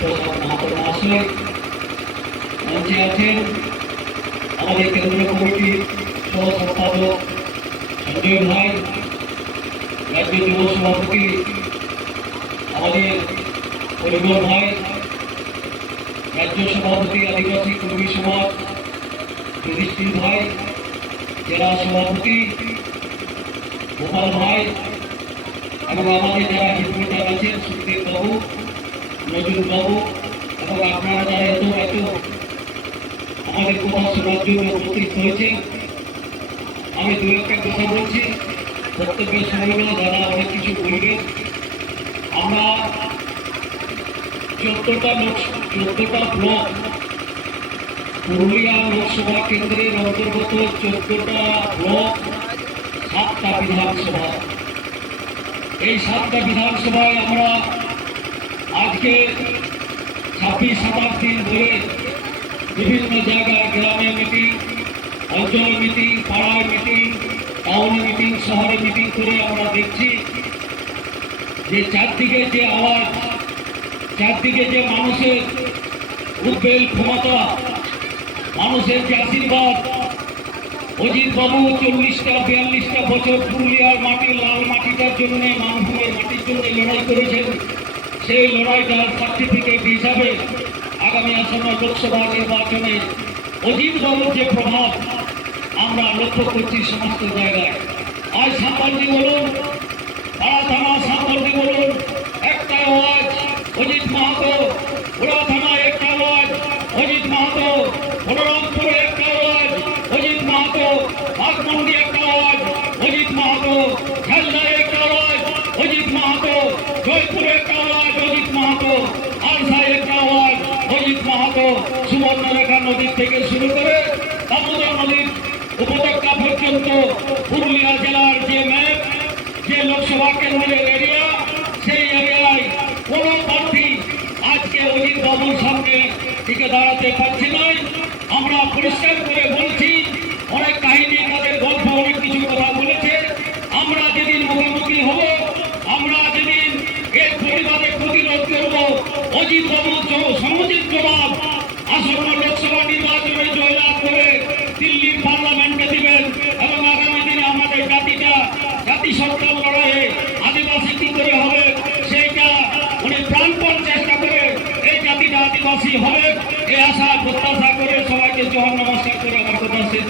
মাহাতো মঞ্চে আছেন আমাদের কেন্দ্রীয় কমিটির সহ ভাই রাজ্য যুব সভাপতি আমাদের পরিমল ভাই রাজ্য সভাপতি আদিবাসী কর্মী সমাজ যুধিষ্ঠির ভাই জেলা সভাপতি গোপাল ভাই এবং যারা রিপোর্টার আছেন সুখদেব বাবু নজরুল বাবু এবং আপনারা যারা এত এত আমাদের শোনার জন্য উপস্থিত হয়েছে। আমি দু একটা কথা বলছি। বক্তব্যের সময়গুলো দাদা অনেক কিছু বলবেন আমরা চোদ্দটা লোক চোদ্দটা ব্লক, পুরুলিয়া লোকসভা কেন্দ্রের অন্তর্গত চোদ্দটা ব্লক, সাতটা বিধানসভা। এই সাতটা বিধানসভায় আমরা আজকে ছাব্বিশ সাতাশ দিন ধরে বিভিন্ন জায়গায় গ্রামে মিটিং, অঞ্চলে মিটিং, পাড়ায় মিটিং, টাউনে মিটিং, শহরে মিটিং করে আমরা দেখছি যে চারদিকে যে আওয়াজ, চারদিকে যে মানুষের উদ্বেল ক্ষমতা, মানুষের যে আশীর্বাদ, অজিত বাবু চল্লিশটা, বিয়াল্লিশটা বছর পুরুলিয়ার মাটি, লাল মাটিটার জন্য, মানভূমের মাটির জন্য লড়াই করেছেন। সেই লড়াইটার সার্টিফিকেট হিসাবে আগামী আসন্ন লোকসভা নির্বাচনে অজিত বাবুর যে প্রভাব, আমরা লক্ষ্য করছি সমস্ত জায়গায়। আজ সাম্বালজি বলুন, পাড়া থানা সাম্বালজি বলুন একটা আওয়াজ অজিত মাহাতো ওরা থানা একটা আওয়াজ অজিত মাহাতো বলরামপুরে একটা আওয়াজ অজিত মাহাতো বাঘমন্ডি একটা আওয়াজ অজিত মাহাতো ঝালদায় একটা আওয়াজ অজিত মাহাতো, জয়পুরে একটা আওয়াজ অজিত মাহাতো আলসায় একটা আওয়াজ অজিত মাহাতো সুবর্ণরেখা নদীর থেকে শুরু করে দামোদর নদীর উপত্যকা পর্যন্ত পুরুলিয়া জেলার যে ম্যাপ যে লোকসভা কেন্দ্রের এরিয়া সেই এরিয়ায় কোন প্রার্থী আজকে অজিত বাবুর সামনে টিকে দাঁড়াতে পারছি নাই আমরা পরিষ্কার করে বলছি, অনেক কাহিনী তাদের গল্প, অনেক কিছু কথা বলেছে। আমরা যেদিন মুখোমুখি হব, আমরা যেদিন এর প্রতিবাদে প্রতিরোধ করব, অজিত বাবুর সমুচিত জবাব আসন্ন লোকসভা নির্বাচনে জয়লাভ করে দিল্লির পার্লামেন্টে দিবেন আগামী দিনে আমাদের জাতিটা জাতি সরকার লড়াইয়ে আদিবাসী কি করে হবে, সেইটা উনি প্রাণপণ চেষ্টা করে এই জাতিটা আদিবাসী হবে, এই আশা প্রত্যাশা করে সবাইকে জহর নমস্কার করে আমার কথা শেষ।